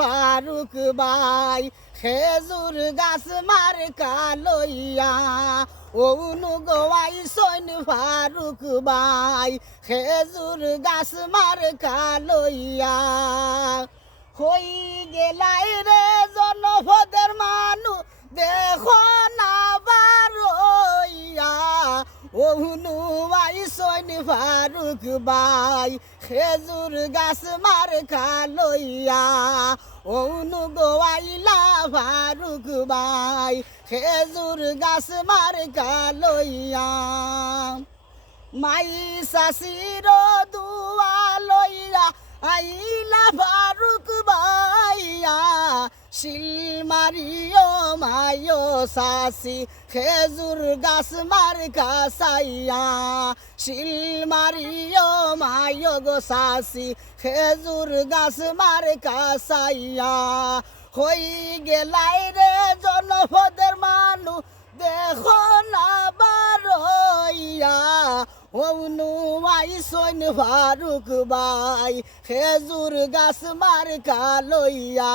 ফারুক ভাই খেজুর গাছ মার কালইয়া ওনু গোয়াই সৈন ফারুক ভাই খেজুর গাছ মার কালইয়া হই গেলাই রে জনপদের মানু দেখো না বারইয়া ওনু ভাই সৈন ফারুক ভাই খেজুর গাছ মার কালইয়া ওনু গোয়াইলা ফারুক ভাই খেজুর গাছ মার কালইয়া মাই শাশির দুয়া লইয়া আইলা ফারুক ভাইয়া শিলমারিও মায়ো শাশি খেজুর গাছ মার কাসাইয়া শিলমারিও মায়ো গো শাশি খেজুর গাছ মার কাসাইয়া হই গেলাই রে জনপদের মানু দেখো না বারইয়া ওনু আই সৈন ফারুক ভাই খেজুর গাছ মার কালইয়া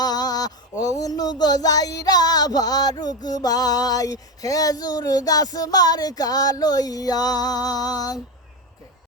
ওনু গজাইরা ফারুক ভাই খেজুর গাছ মার কালইয়া